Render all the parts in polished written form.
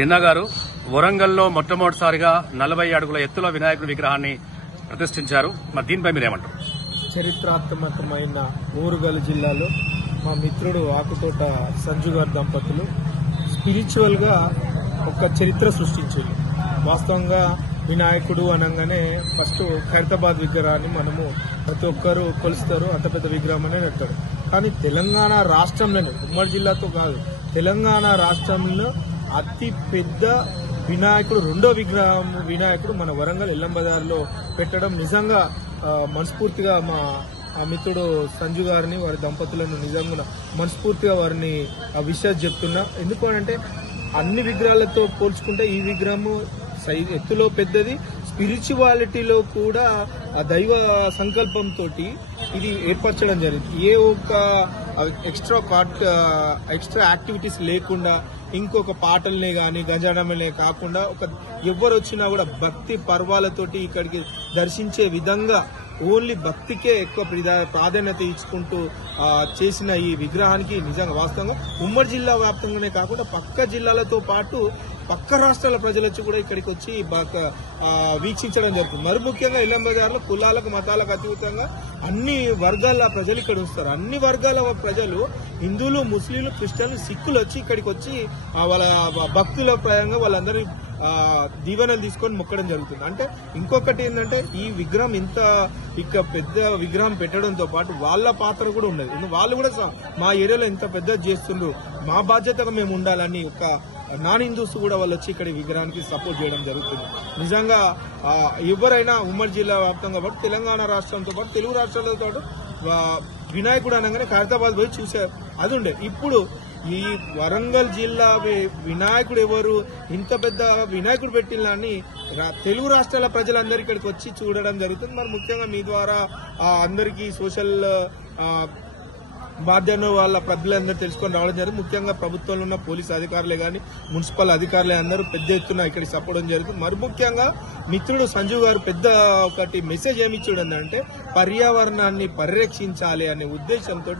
టిన్నా గారు వరంగల్లో మొట్టమొదటిసారిగా 40 అడుగుల ఎత్తుల వినాయకుడి విగ్రహాన్ని ప్రతిష్ఠించారు. మరి దీనిపై మీరేమంటారు? చరిత్రాత్మకమైన ఓరుగల్ జిల్లాలో మా మిత్రుడు ఆకుతోట సంజు గారి దంపతులు స్పిరిచువల్ గా ఒక చరిత్ర సృష్టించారు. వాస్తవంగా వినాయకుడు అనగానే ఫస్ట్ ఖైరతాబాద్ విగ్రహాన్ని మనము ప్రతి ఒక్కరు కొలుస్తారు, అంత పెద్ద విగ్రహం అనే పెడతారు. కానీ తెలంగాణ రాష్ట్రంలోనే, ఉమ్మడి జిల్లాతో కాదు, తెలంగాణ రాష్ట్రంలో అతి పెద్ద వినాయకుడు, రెండో వినాయకుడు మన వరంగల్ ఎల్లం బజార్లో పెట్టడం నిజంగా మనస్ఫూర్తిగా మా మిత్రుడు సంజు గారిని, వారి దంపతులను నిజంగా మనస్ఫూర్తిగా వారిని విషయాలు చెప్తున్నా. ఎందుకు అంటే అన్ని విగ్రహాలతో పోల్చుకుంటే ఈ విగ్రహము ఎత్తులో పెద్దది, స్పిరిచువాలిటీలో కూడా ఆ దైవ సంకల్పంతో ఇది ఏర్పరచడం జరిగింది. ఏ ఒక్క ఎక్స్ట్రా యాక్టివిటీస్ లేకుండా, ఇంకొక పాటలనే గాని గజాడమనే కాకుండా ఎవరు వచ్చినా కూడా భక్తి పర్వాలతోటి ఇక్కడికి దర్శించే విధంగా ఓన్లీ భక్తికే ఎక్కువ ప్రాధాన్యత ఇచ్చుకుంటూ చేసిన ఈ విగ్రహానికి నిజంగా వాస్తవంగా ఉమ్మడి జిల్లా వ్యాప్తంగానే కాకుండా పక్క జిల్లాలతో పాటు పక్క రాష్ట్రాల ప్రజలు వచ్చి కూడా ఇక్కడికి వచ్చి వీక్షించడం జరుగుతుంది. మరి ముఖ్యంగా ఎల్లం బజార్లో కులాలకు మతాలకు అతీతంగా అన్ని వర్గాల ప్రజలు ఇక్కడ వస్తారు. అన్ని వర్గాల ప్రజలు, హిందువులు, ముస్లింలు, క్రిస్టియన్లు, సిక్కులు వచ్చి ఇక్కడికి వచ్చి వాళ్ళ భక్తుల ప్రయంగా వాళ్ళందరూ దీవెనలు తీసుకొని మొక్కడం జరుగుతుంది. అంటే ఇంకొకటి ఏంటంటే ఈ విగ్రహం ఇక పెద్ద విగ్రహం పెట్టడంతో పాటు వాళ్ళ పాత్ర కూడా ఉన్నది. వాళ్ళు కూడా మా ఏరియాలో ఎంత పెద్ద చేస్తుండ్రు, మా బాధ్యతగా మేము ఉండాలని ఒక నాన్ హిందూస్ కూడా వాళ్ళు వచ్చి ఇక్కడ విగ్రహానికి సపోర్ట్ చేయడం జరుగుతుంది. నిజంగా ఎవరైనా ఉమ్మడి జిల్లా వ్యాప్తంగా పాటు తెలంగాణ రాష్ట్రంతో పాటు తెలుగు రాష్ట్రాలతో పాటు వినాయకుడు అనగానే ఖైరతాబాద్ పోయి చూసారు, అది ఉండే. ఇప్పుడు ఈ వరంగల్ జిల్లా వినాయకుడు ఎవరు, ఇంత పెద్ద వినాయకుడు పెట్టినని తెలుగు రాష్ట్రాల ప్రజలందరూ ఇక్కడికి వచ్చి చూడడం జరుగుతుంది. మరి ముఖ్యంగా మీ ద్వారా అందరికీ సోషల్ బాధ్యతను వాళ్ళ ప్రజలందరూ తెలుసుకొని రావడం జరిగింది. ముఖ్యంగా ప్రభుత్వంలో ఉన్న పోలీసు అధికారులే గాని, మున్సిపల్ అధికారులే అందరూ పెద్ద ఎత్తున ఇక్కడికి సపోర్ట్ జరుగుతుంది. మరి ముఖ్యంగా మిత్రుడు సంజు గారు పెద్ద ఒకటి మెసేజ్ ఏమి ఇచ్చాడు అంటే పర్యావరణాన్ని పరిరక్షించాలి అనే ఉద్దేశంతో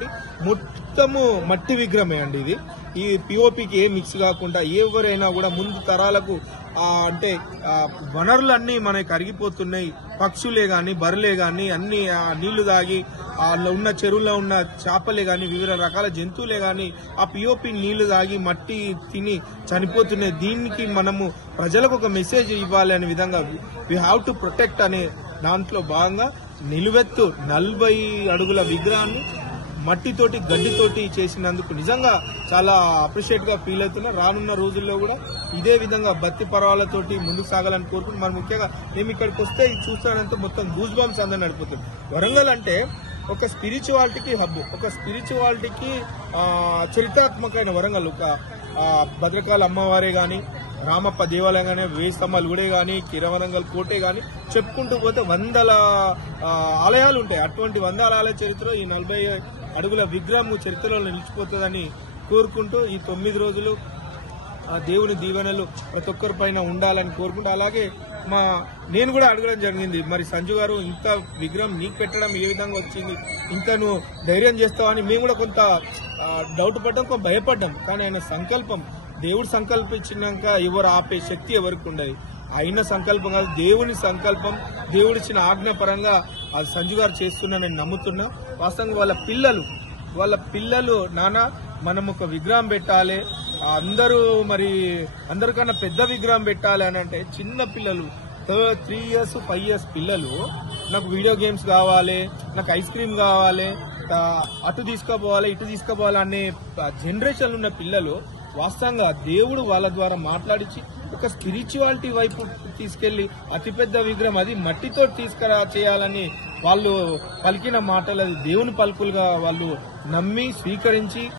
మొత్తము మట్టి విగ్రహమే అండి ఇది. ఈ పిఓపికి ఏ మిక్స్ కాకుండా ఎవరైనా కూడా ముందు తరాలకు అంటే వనరులన్నీ మనకి కరిగిపోతున్నాయి. పక్షులే గాని, బర్రెలే గాని, అన్ని నీళ్లు తాగి ఉన్న చెరువులో ఉన్న చేపలే గాని, వివిధ రకాల జంతువులే గాని ఆ పిఓపి నీళ్లు తాగి మట్టి తిని చనిపోతున్నాయి. దీనికి మనము ప్రజలకు ఒక మెసేజ్ ఇవ్వాలి అనే విధంగా వి హ్యావ్ టు ప్రొటెక్ట్ అనే దాంట్లో భాగంగా నిలువెత్తు 40 అడుగుల విగ్రహాన్ని మట్టితోటి, గడ్డితోటి చేసినందుకు నిజంగా చాలా అప్రిషియేట్ గా ఫీల్ అవుతున్నా. రానున్న రోజుల్లో కూడా ఇదే విధంగా భక్తి పర్వాలతోటి ముందుకు సాగాలని కోరుకుంటున్నాం. మరి ముఖ్యంగా మేము ఇక్కడికి వస్తే చూస్తానంటే మొత్తం గూస్ బంప్స్ అందరూ నడిపోతుంది. వరంగల్ అంటే ఒక స్పిరిచువాలిటీకి హబ్, ఒక స్పిరిచువాలిటీకి చరిత్రాత్మకమైన వరంగల్. ఒక భద్రకాళి అమ్మవారే గాని, రామప్ప దేవాలయం గానీ, వేస్తమ్మల గుడే గాని, కిరవరంగల్ కోటే గాని చెప్పుకుంటూ పోతే 100 ఆలయాలు ఉంటాయి. అటువంటి 100 ఆలయాల చరిత్ర ఈ 40 అడుగుల విగ్రహం చరిత్రలో నిలిచిపోతుందని కోరుకుంటూ ఈ 9 రోజులు ఆ దేవుని దీవెనలు ప్రతి ఒక్కరి పైన ఉండాలని కోరుకుంటూ, అలాగే నేను కూడా అడగడం జరిగింది, మరి సంజు గారు ఇంత విగ్రహం నీకు పెట్టడం ఏ విధంగా వచ్చింది, ఇంకా నువ్వు ధైర్యం చేస్తావని మేము కూడా కొంత డౌట్ పడ్డాం, కొంత భయపడ్డాం. కానీ ఆయన సంకల్పం, దేవుడు సంకల్పించినాక ఎవరు ఆపే శక్తి ఎవరికి ఉండదు. అయిన సంకల్పం కాదు, దేవుని సంకల్పం, దేవుడిచ్చిన ఆజ్ఞాపరంగా అది సంజు గారు చేస్తున్నా నేను నమ్ముతున్నా. వాస్తవంగా వాళ్ళ పిల్లలు నాన్న మనం ఒక విగ్రహం పెట్టాలి, అందరికన్నా పెద్ద విగ్రహం పెట్టాలి అని అంటే చిన్న పిల్లలు 3 years 5 years పిల్లలు నాకు వీడియో గేమ్స్ కావాలి, నాకు ఐస్ క్రీమ్ కావాలి, అటు తీసుకుపోవాలి ఇటు తీసుకుపోవాలి అనే జనరేషన్ ఉన్న పిల్లలు వాస్తవంగా దేవుడు వాళ్ళ ద్వారా మాట్లాడించి ఒక స్పిరిచువాలిటీ వైపు తీసుకెళ్లి అతిపెద్ద విగ్రహం అది మట్టితో చేయాలని వాళ్ళు పలికిన మాటలు, అది దేవుని పలుకులుగా వాళ్ళు నమ్మి స్వీకరించి